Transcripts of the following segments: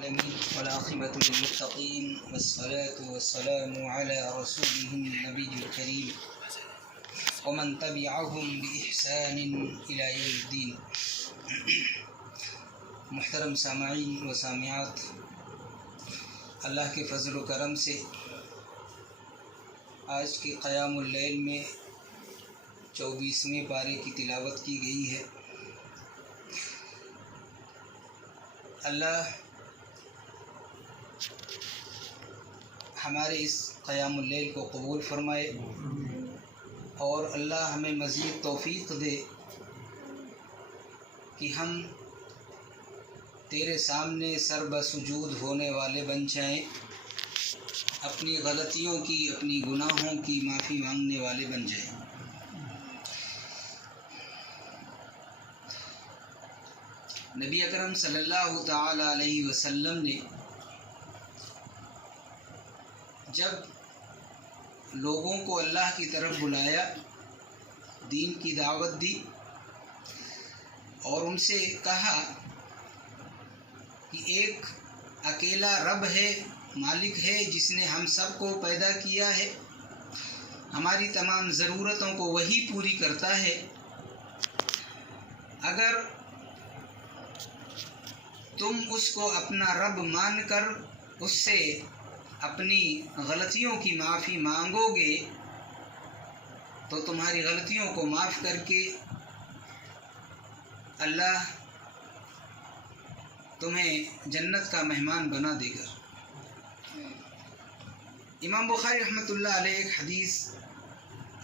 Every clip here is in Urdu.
العالمين والعاقبة للمتقين والصلاة والسلام على رسوله النبي الكريم ومن تبعهم بإحسان إلى يوم الدين. محترم سامعین و سامعات، اللہ کے فضل و کرم سے آج کے قیام اللیل میں 24ویں پارے کی تلاوت کی گئی ہے. اللہ ہمارے اس قیام اللیل کو قبول فرمائے اور اللہ ہمیں مزید توفیق دے کہ ہم تیرے سامنے سر بسجود ہونے والے بن جائیں، اپنی غلطیوں کی، اپنی گناہوں کی معافی مانگنے والے بن جائیں. نبی اکرم صلی اللہ تعالی علیہ وسلم نے جب لوگوں کو اللہ کی طرف بلایا، دین کی دعوت دی اور ان سے کہا کہ ایک اکیلا رب ہے، مالک ہے، جس نے ہم سب کو پیدا کیا ہے، ہماری تمام ضرورتوں کو وہی پوری کرتا ہے. اگر تم اس کو اپنا رب مان کر اس سے اپنی غلطیوں کی معافی مانگو گے تو تمہاری غلطیوں کو معاف کر کے اللہ تمہیں جنت کا مہمان بنا دے گا. امام بخاری رحمۃ اللہ علیہ ایک حدیث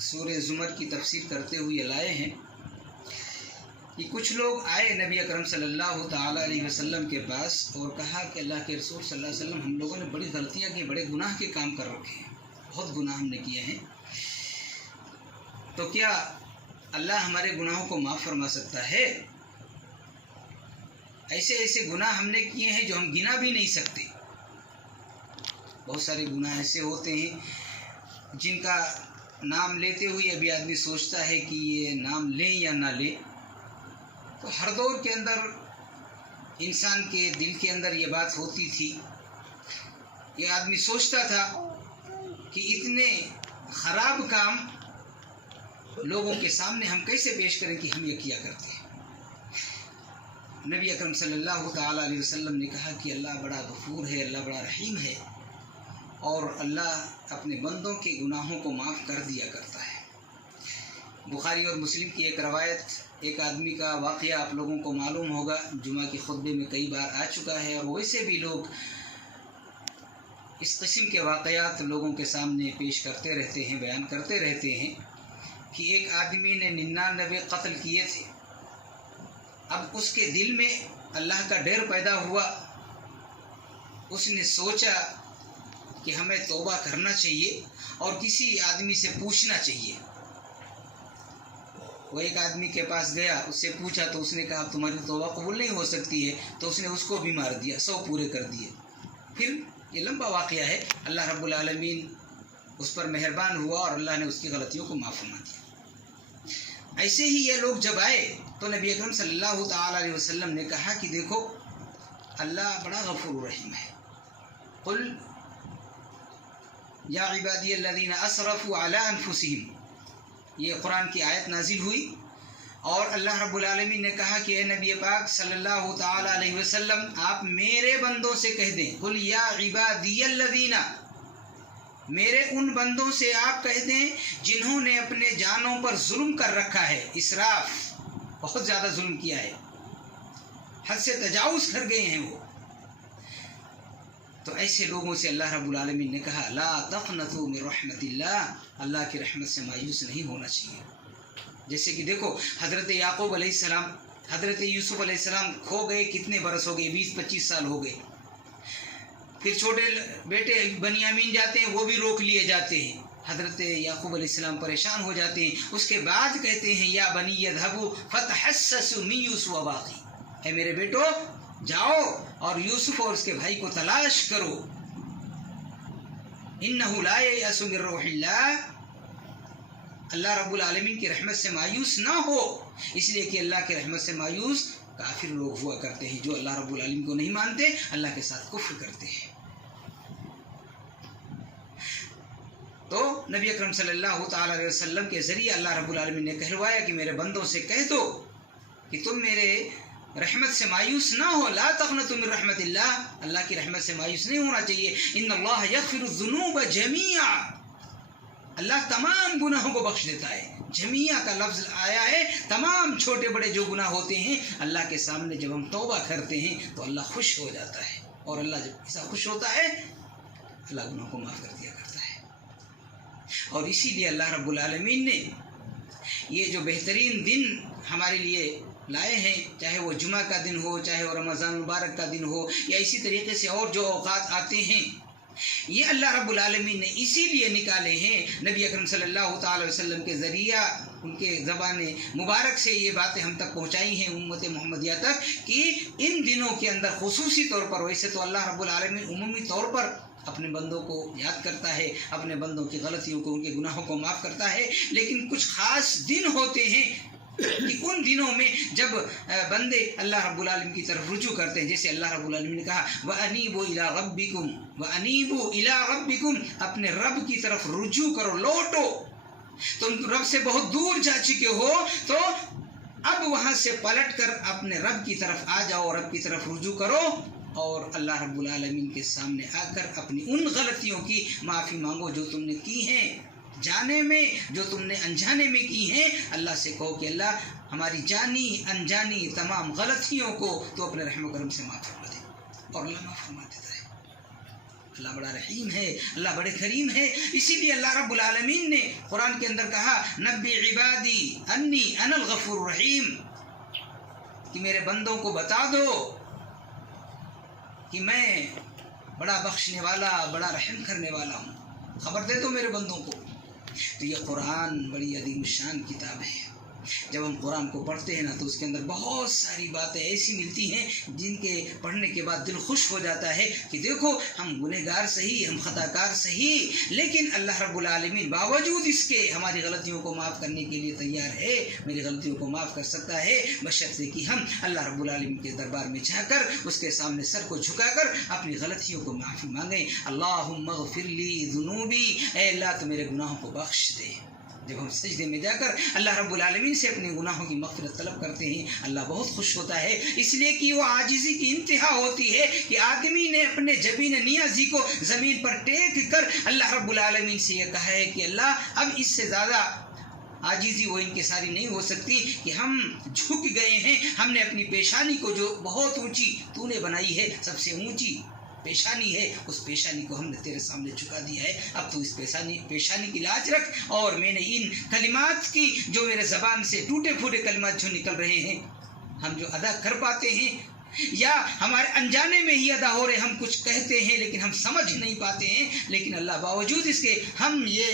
سورہ زمر کی تفسیر کرتے ہوئے لائے ہیں کہ کچھ لوگ آئے نبی اکرم صلی اللہ تعالیٰ علیہ وسلم کے پاس اور کہا کہ اللہ کے رسول صلی اللہ علیہ وسلم، ہم لوگوں نے بڑی غلطیاں کی، بڑے گناہ کے کام کر رکھے ہیں، بہت گناہ ہم نے کیے ہیں، تو کیا اللہ ہمارے گناہوں کو معاف فرما سکتا ہے؟ ایسے ایسے گناہ ہم نے کیے ہیں جو ہم گنا بھی نہیں سکتے. بہت سارے گناہ ایسے ہوتے ہیں جن کا نام لیتے ہوئے ابھی آدمی سوچتا ہے کہ یہ نام لیں یا نہ لیں. تو ہر دور کے اندر انسان کے دل کے اندر یہ بات ہوتی تھی، یہ آدمی سوچتا تھا کہ اتنے خراب کام لوگوں کے سامنے ہم کیسے پیش کریں کہ ہم یہ کیا کرتے ہیں. نبی اکرم صلی اللہ تعالیٰ علیہ وسلم نے کہا کہ اللہ بڑا غفور ہے، اللہ بڑا رحیم ہے اور اللہ اپنے بندوں کے گناہوں کو معاف کر دیا کرتا ہے. بخاری اور مسلم کی ایک روایت، ایک آدمی کا واقعہ آپ لوگوں کو معلوم ہوگا، جمعہ کے خطبے میں کئی بار آ چکا ہے، اور ویسے بھی لوگ اس قسم کے واقعات لوگوں کے سامنے پیش کرتے رہتے ہیں، بیان کرتے رہتے ہیں کہ ایک آدمی نے 99 قتل کیے تھے. اب اس کے دل میں اللہ کا ڈر پیدا ہوا، اس نے سوچا کہ ہمیں توبہ کرنا چاہیے اور کسی آدمی سے پوچھنا چاہیے. وہ ایک آدمی کے پاس گیا، اس سے پوچھا تو اس نے کہا تمہاری توبہ قبول نہیں ہو سکتی ہے، تو اس نے اس کو بھی مار دیا، 100 پورے کر دیے. پھر یہ لمبا واقعہ ہے، اللہ رب العالمین اس پر مہربان ہوا اور اللہ نے اس کی غلطیوں کو معاف فرما دیا. ایسے ہی یہ لوگ جب آئے تو نبی اکرم صلی اللہ تعالیٰ علیہ وسلم نے کہا کہ دیکھو اللہ بڑا غفور رحیم ہے. قل یا عبادی الذین اسرفوا علی انفسہم، یہ قرآن کی آیت نازل ہوئی اور اللہ رب العالمین نے کہا کہ اے نبی پاک صلی اللہ تعالیٰ علیہ وسلم، آپ میرے بندوں سے کہہ دیں، قل یا عبادی الذین، میرے ان بندوں سے آپ کہہ دیں جنہوں نے اپنے جانوں پر ظلم کر رکھا ہے، اسراف، بہت زیادہ ظلم کیا ہے، حد سے تجاوز کر گئے ہیں وہ. تو ایسے لوگوں سے اللہ رب العالمین نے کہا لا تقنطوا من رحمت اللہ، اللہ کی رحمت سے مایوس نہیں ہونا چاہیے. جیسے کہ دیکھو حضرت یعقوب علیہ السلام، حضرت یوسف علیہ السلام کھو گئے، کتنے برس ہو گئے، 20-25 سال ہو گئے. پھر چھوٹے بیٹے بنیامین جاتے ہیں، وہ بھی روک لیے جاتے ہیں. حضرت یعقوب علیہ السلام پریشان ہو جاتے ہیں. اس کے بعد کہتے ہیں یا بنی اذهبوا فتحسسوا من یوسف واخیہ، اے میرے بیٹو جاؤ اور یوسف اور اس کے بھائی کو تلاش کرو. انہ لا ییأس من روح اللہ، اللہ رب العالمین کی رحمت سے مایوس نہ ہو، اس لیے کہ اللہ کی رحمت سے مایوس کافر لوگ ہوا کرتے ہیں جو اللہ رب العالمین کو نہیں مانتے، اللہ کے ساتھ کفر کرتے ہیں۔ تو نبی اکرم صلی اللہ تعالیٰ علیہ وسلم کے ذریعے اللہ رب العالمین نے کہلوایا کہ میرے بندوں سے کہہ دو کہ تم میرے رحمت سے مایوس نہ ہو، لا تقنطوا من رحمت اللہ، اللہ کی رحمت سے مایوس نہیں ہونا چاہیے۔ ان اللہ یغفر الذنوب جميعا، اللہ تمام گناہوں کو بخش دیتا ہے۔ جميعا کا لفظ آیا ہے، تمام چھوٹے بڑے جو گناہ ہوتے ہیں اللہ کے سامنے جب ہم توبہ کرتے ہیں تو اللہ خوش ہو جاتا ہے، اور اللہ جب ایسا خوش ہوتا ہے اللہ گناہوں کو معاف کر دیا کرتا ہے۔ اور اسی لیے اللہ رب العالمین نے یہ جو بہترین دن ہمارے لیے لائے ہیں، چاہے وہ جمعہ کا دن ہو، چاہے وہ رمضان مبارک کا دن ہو، یا اسی طریقے سے اور جو اوقات آتے ہیں، یہ اللہ رب العالمین نے اسی لیے نکالے ہیں۔ نبی اکرم صلی اللہ تعالی وسلم کے ذریعہ ان کے زبان مبارک سے یہ باتیں ہم تک پہنچائی ہیں امت محمدیہ تک، کہ ان دنوں کے اندر خصوصی طور پر، ویسے تو اللہ رب العالمین عمومی طور پر اپنے بندوں کو یاد کرتا ہے، اپنے بندوں کی غلطیوں کو، ان کے گناہوں کو معاف کرتا ہے، لیکن کچھ خاص دن ہوتے ہیں کہ ان دنوں میں جب بندے اللہ رب العالمین کی طرف رجوع کرتے ہیں، جیسے اللہ رب العالمین نے کہا وَأَنِيبُوا إِلَىٰ رَبِّكُمْ وَأَنِيبُوا إِلَىٰ رَبِّكُمْ، اپنے رب کی طرف رجوع کرو، لوٹو۔ تم رب سے بہت دور جا چکے ہو تو اب وہاں سے پلٹ کر اپنے رب کی طرف آ جاؤ، رب کی طرف رجوع کرو، اور اللہ رب العالمین کے سامنے آ کر اپنی ان غلطیوں کی معافی مانگو جو تم نے کی ہیں، جانے میں جو تم نے انجانے میں کی ہیں۔ اللہ سے کہو کہ اللہ ہماری جانی انجانی تمام غلطیوں کو تو اپنے رحم و کرم سے معاف فرما دے، اور اللہ معاف فرما دیتا ہے۔ اللہ بڑا رحیم ہے، اللہ بڑے کریم ہے۔ اسی لیے اللہ رب العالمین نے قرآن کے اندر کہا نبی عبادی انی انا الغفور الرحیم، کہ میرے بندوں کو بتا دو کہ میں بڑا بخشنے والا، بڑا رحم کرنے والا ہوں، خبر دے دو میرے بندوں کو۔ تو یہ قرآن بڑی عظیم الشان کتاب ہے۔ جب ہم قرآن کو پڑھتے ہیں نا تو اس کے اندر بہت ساری باتیں ایسی ملتی ہیں جن کے پڑھنے کے بعد دل خوش ہو جاتا ہے کہ دیکھو ہم گنہگار صحیح، ہم خطا کار صحیح، لیکن اللہ رب العالمین باوجود اس کے ہماری غلطیوں کو معاف کرنے کے لیے تیار ہے، میری غلطیوں کو معاف کر سکتا ہے، بشرطے کہ ہم اللہ رب العالمین کے دربار میں جا کر اس کے سامنے سر کو جھکا کر اپنی غلطیوں کو معافی مانگیں۔ اللہم اغفر لی ذنوبی، اے اللہ تو میرے گناہوں کو بخش دے۔ جب ہم سجدے میں جا کر اللہ رب العالمین سے اپنے گناہوں کی مغفرت طلب کرتے ہیں اللہ بہت خوش ہوتا ہے، اس لیے کہ وہ عاجزی کی انتہا ہوتی ہے کہ آدمی نے اپنے جبین نیازی کو زمین پر ٹیک کر اللہ رب العالمین سے یہ کہا ہے کہ اللہ اب اس سے زیادہ عاجزی وہ ان کے ساری نہیں ہو سکتی کہ ہم جھک گئے ہیں، ہم نے اپنی پیشانی کو جو بہت اونچی تو نے بنائی ہے، سب سے اونچی پیشانی ہے، اس پیشانی کو ہم نے تیرے سامنے جھکا دیا ہے، اب تو اس پیشانی کی لاج رکھ، اور میں نے ان کلمات کی جو میرے زبان سے ٹوٹے پھوٹے کلمات جو نکل رہے ہیں ہم جو ادا کر پاتے ہیں یا ہمارے انجانے میں ہی ادا ہو رہے، ہم کچھ کہتے ہیں لیکن ہم سمجھ نہیں پاتے ہیں، لیکن اللہ باوجود اس کے ہم یہ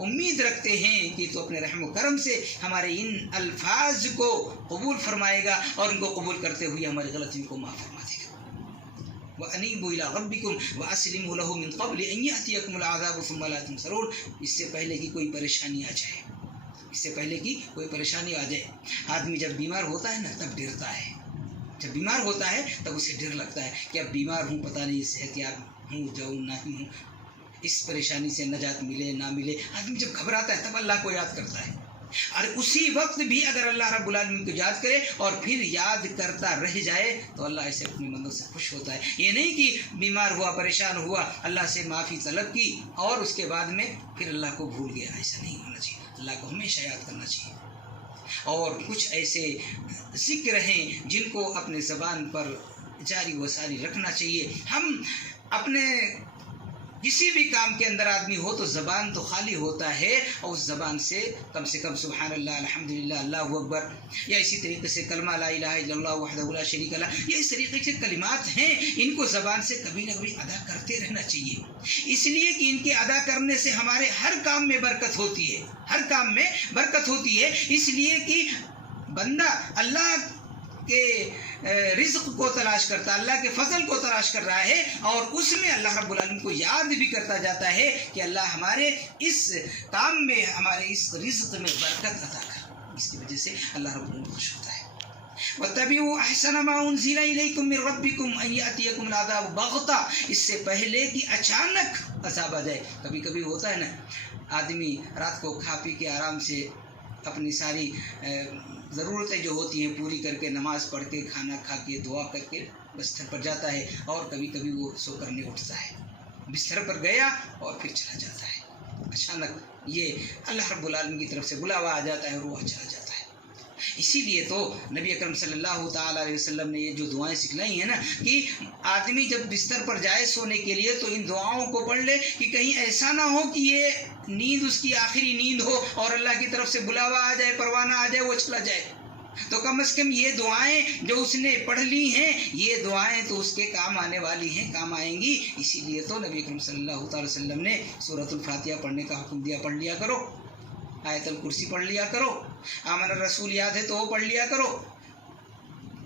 امید رکھتے ہیں کہ تو اپنے رحم و کرم سے ہمارے ان الفاظ کو قبول فرمائے گا، اور ان کو قبول کرتے ہوئے ہماری غلطیوں کو معاف فرما دے گا۔ وَأَنِيبُوا إِلَىٰ رَبِّكُمْ وَأَسْلِمُوا لَهُ مِن قَبْلِ أَن يَأْتِيَكُمُ الْعَذَابُ ثُمَّ لَا تُنصَرُونَ، اس سے پہلے کہ کوئی پریشانی آ جائے، اس سے پہلے کہ کوئی پریشانی آ جائے۔ آدمی جب بیمار ہوتا ہے نا تب ڈرتا ہے، جب بیمار ہوتا ہے تب اسے ڈر لگتا ہے کہ اب بیمار ہوں، پتہ نہیں صحت یاب ہوں جاؤں نہیں ہوں، اس پریشانی سے نجات ملے نہ ملے۔ آدمی جب گھبراتا ہے تب اللہ کو یاد کرتا ہے، اور اسی وقت بھی اگر اللہ رب العالمین کو یاد کرے اور پھر یاد کرتا رہ جائے تو اللہ ایسے اپنے بندوں سے خوش ہوتا ہے۔ یہ نہیں کہ بیمار ہوا، پریشان ہوا، اللہ سے معافی طلب کی اور اس کے بعد میں پھر اللہ کو بھول گیا، ایسا نہیں ہونا چاہیے، اللہ کو ہمیشہ یاد کرنا چاہیے۔ اور کچھ ایسے ذکر ہیں جن کو اپنے زبان پر جاری و ساری رکھنا چاہیے۔ ہم اپنے کسی بھی کام کے اندر آدمی ہو تو زبان تو خالی ہوتا ہے، اور اس زبان سے کم سبحان اللہ، الحمدللہ، اللہ اکبر، یا اسی طریقے سے کلمہ لا الہ الا اللہ وحدہ لا شریک لہ، یہ اس طریقے کے کلمات ہیں، ان کو زبان سے کبھی نہ کبھی ادا کرتے رہنا چاہیے، اس لیے کہ ان کے ادا کرنے سے ہمارے ہر کام میں برکت ہوتی ہے، ہر کام میں برکت ہوتی ہے، اس لیے کہ بندہ اللہ کے رزق کو تلاش کرتا، اللہ کے فضل کو تلاش کر رہا ہے، اور اس میں اللہ رب العالمین کو یاد بھی کرتا جاتا ہے کہ اللہ ہمارے اس کام میں، ہمارے اس رزق میں برکت عطا کر، اس کی وجہ سے اللہ رب العالمین خوش ہوتا ہے۔ وَاتَّبِعُوا أَحْسَنَ مَا أُنزِلَ إِلَيْكُم مِّن رَّبِّكُمْ أَن يَأْتِيَكُمُ الْعَذَابُ بَغْتَةً، اس سے پہلے کہ اچانک عذاب آ جائے۔ کبھی کبھی ہوتا ہے نا، آدمی رات کو کھا پی کے آرام سے اپنی ساری ضرورتیں جو ہوتی ہیں پوری کر کے، نماز پڑھ کے، کھانا کھا کے، دعا کر کے بستر پر جاتا ہے، اور کبھی کبھی وہ سو کر نہیں اٹھتا ہے، بستر پر گیا اور پھر چلا جاتا ہے۔ اچانک یہ اللہ رب العالمین کی طرف سے بلاوا آ جاتا ہے اور وہ چلا جاتا ہے۔ اسی لیے تو نبی اکرم صلی اللہ تعالیٰ علیہ وسلم نے یہ جو دعائیں سکھلائی ہیں نا، کہ آدمی جب بستر پر جائے سونے کے لیے تو ان دعاؤں کو پڑھ لے، کہ کہیں ایسا نہ ہو کہ یہ نیند اس کی آخری نیند ہو اور اللہ کی طرف سے بلاوا آ جائے، پروانہ آ جائے، وہ چلا جائے۔ تو کم از کم یہ دعائیں جو اس نے پڑھ لی ہیں، یہ دعائیں تو اس کے کام آنے والی ہیں، کام آئیں گی۔ اسی لیے تو نبی اکرم صلی اللہ تعالی وسلم نے سورۃ الفاتحہ پڑھنے کا حکم دیا، پڑھ لیا کرو، آیت الکرسی پڑھ لیا کرو، آمن الرسول یاد ہے تو وہ پڑھ لیا کرو،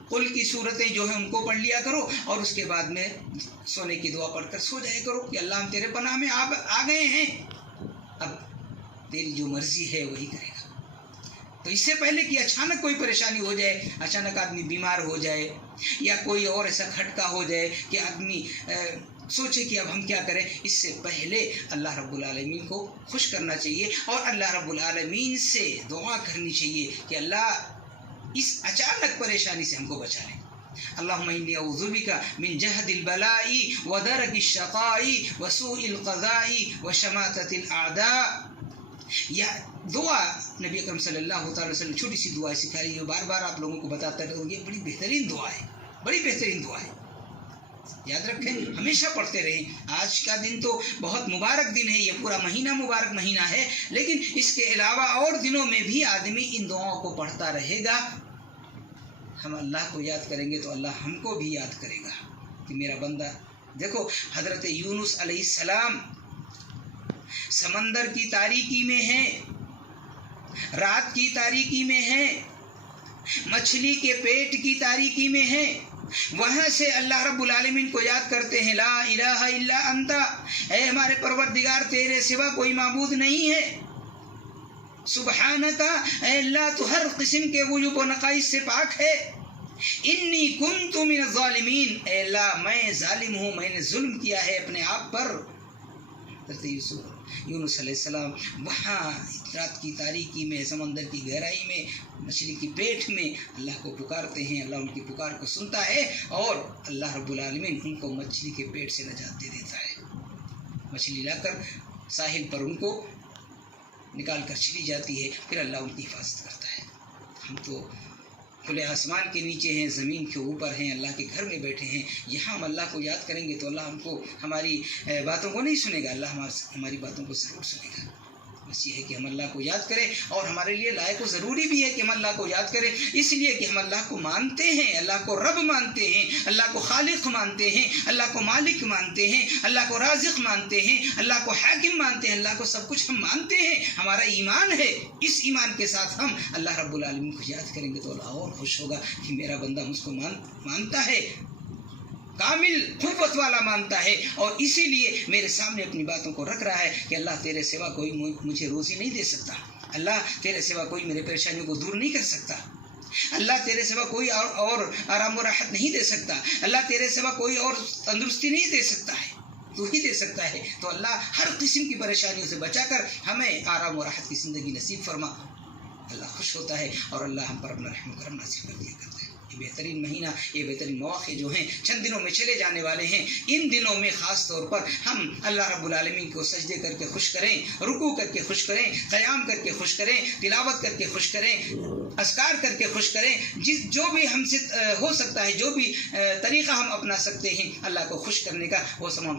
قل کی صورتیں جو ہیں ان کو پڑھ لیا کرو، اور اس کے بعد میں سونے کی دعا پڑھ کر سو جائے کرو کہ اللہ ہم تیرے پناہ میں آ گئے ہیں، اب تیری جو مرضی ہے وہی کرے گا۔ تو اس سے پہلے کہ اچانک کوئی پریشانی ہو جائے، اچانک آدمی بیمار ہو جائے، یا کوئی اور ایسا کھٹکا ہو جائے کہ آدمی سوچے کہ اب ہم کیا کریں، اس سے پہلے اللہ رب العالمین کو خوش کرنا چاہیے، اور اللہ رب العالمین سے دعا کرنی چاہیے کہ اللہ اس اچانک پریشانی سے ہم کو بچا لے۔ اللہم انی اعوذ بک من جہد البلاء ودرک الشقاء وسوء القضاء وشماتۃ الاعداء۔ یہ دعا نبی اکرم صلی اللہ تعالی وسلم چھوٹی سی دعا سکھائی ہے، بار بار آپ لوگوں کو بتاتا رہوں، یہ بڑی بہترین دعا ہے، بڑی بہترین دعا ہے، یاد رکھیں، ہمیشہ پڑھتے رہیں۔ آج کا دن تو بہت مبارک دن ہے، یہ پورا مہینہ مبارک مہینہ ہے، لیکن اس کے علاوہ اور دنوں میں بھی آدمی ان دعاؤں کو پڑھتا رہے گا۔ ہم اللہ کو یاد کریں گے تو اللہ ہم کو بھی یاد کرے گا کہ میرا بندہ، دیکھو حضرت یونس علیہ السلام سمندر کی تاریکی میں ہیں، رات کی تاریکی میں ہیں، مچھلی کے پیٹ کی تاریکی میں ہیں، وہاں سے اللہ رب العالمین کو یاد کرتے ہیں، لا الہ الا انت، اے ہمارے پروردگار تیرے سوا کوئی معبود نہیں ہے، سبحانک، اے اللہ تو ہر قسم کے عیوب و نقائص سے پاک ہے، انی کنت من الظالمین، اے اللہ میں ظالم ہوں، میں نے ظلم کیا ہے اپنے آپ پر۔ حضرت یونس علیہ السلام وہاں رات کی تاریکی میں، سمندر کی گہرائی میں، مچھلی کی پیٹ میں اللہ کو پکارتے ہیں، اللہ ان کی پکار کو سنتا ہے، اور اللہ رب العالمین ان کو مچھلی کے پیٹ سے نجات دے دیتا ہے۔ مچھلی لا کر ساحل پر ان کو نکال کر چلی جاتی ہے، پھر اللہ ان کی حفاظت کرتا ہے۔ ہم تو کھلے آسمان کے نیچے ہیں، زمین کے اوپر ہیں، اللہ کے گھر میں بیٹھے ہیں، یہاں ہم اللہ کو یاد کریں گے تو اللہ ہم کو ہماری باتوں کو نہیں سنے گا، اللہ ہماری باتوں کو ضرور سنے گا۔ بس یہ ہے کہ ہم اللہ کو یاد کریں، اور ہمارے لیے لائق و ضروری بھی ہے کہ ہم اللہ کو یاد کریں، اس لیے کہ ہم اللہ کو مانتے ہیں، اللہ کو رب مانتے ہیں، اللہ کو خالق مانتے ہیں، اللہ کو مالک مانتے ہیں، اللہ کو رازق مانتے ہیں، اللہ کو حاکم مانتے ہیں، اللہ کو سب کچھ ہم مانتے ہیں، ہمارا ایمان ہے۔ اس ایمان کے ساتھ ہم اللہ رب العالمین کو یاد کریں گے تو اللہ اور خوش ہوگا کہ میرا بندہ مجھ کو مانتا ہے، کامل قوت والا مانتا ہے، اور اسی لیے میرے سامنے اپنی باتوں کو رکھ رہا ہے کہ اللہ تیرے سوا کوئی مجھے روزی نہیں دے سکتا، اللہ تیرے سوا کوئی میرے پریشانیوں کو دور نہیں کر سکتا، اللہ تیرے سوا کوئی اور آرام و راحت نہیں دے سکتا، اللہ تیرے سوا کوئی اور تندرستی نہیں دے سکتا ہے، تو ہی دے سکتا ہے۔ تو اللہ ہر قسم کی پریشانیوں سے بچا کر ہمیں آرام و راحت کی زندگی نصیب فرما۔ اللہ خوش ہوتا ہے اور اللہ ہم پر اپنا رحم و کرم نازل کر دیا کرتا ہے۔ یہ بہترین مہینہ، یہ بہترین مواقع جو ہیں چند دنوں میں چلے جانے والے ہیں، ان دنوں میں خاص طور پر ہم اللہ رب العالمین کو سجدے کر کے خوش کریں، رکوع کر کے خوش کریں، قیام کر کے خوش کریں، تلاوت کر کے خوش کریں، اذکار کر کے خوش کریں، جو بھی ہم سے ہو سکتا ہے، جو بھی طریقہ ہم اپنا سکتے ہیں اللہ کو خوش کرنے کا، وہ تمام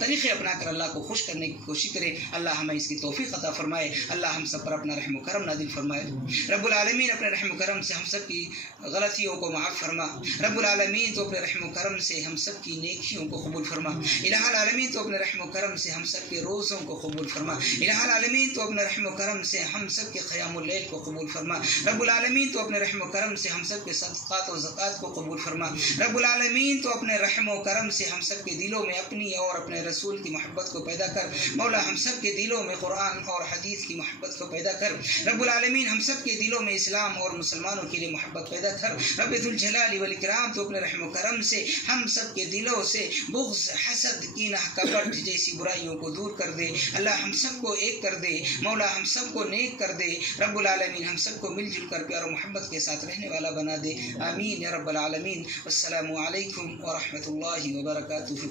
طریقے اپنا کر اللہ کو خوش کرنے کی کوشش کریں۔ اللہ ہمیں اس کی توفیق عطا فرمائے، اللہ ہم سب پر اپنا رحم و کرم نازل فرمائے۔ رب العالمین اپنے رحم و کرم سے ہم سب کی غلطیوں کو معاف فرما، رب العالمین تو اپنے رحم و کرم سے ہم سب کی نیکیوں کو قبول فرما، الہ العالمین تو اپنے رحم و کرم سے ہم سب کے روزوں کو قبول فرما، الہ العالمین تو اپنے رحم و کرم سے ہم سب کے قیام اللیل کو قبول فرما، رب العالمین تو اپنے رحم و کرم سے ہم سب کے صدقات و زکوٰۃ کو قبول فرما، رب العالمین تو اپنے رحم و کرم سے ہم سب کے دلوں میں اپنی اور اپنے رسول کی محبت کو پیدا کر، مولا ہم سب کے دلوں میں قرآن اور حدیث کی محبت کو پیدا کر، رب العالمین ہم سب کے دلوں میں اسلام اور مسلمانوں کے لیے محبت پیدا کر رب ذوالجلال والاکرام، تو اپنے رحم و کرم سے ہم سب کے دلوں سے بغض، حسد، کینہ، کپٹ جیسی برائیوں کو دور کر دے اللہ، ہم سب کو ایک کر دے مولا، ہم سب کو نیک کر دے رب العالمین، ہم سب کو مل جل کر پیار و محبت کے ساتھ رہنے والا بنا دے، آمین یا رب العالمین۔ السلام علیکم ورحمۃ اللہ وبرکاتہ۔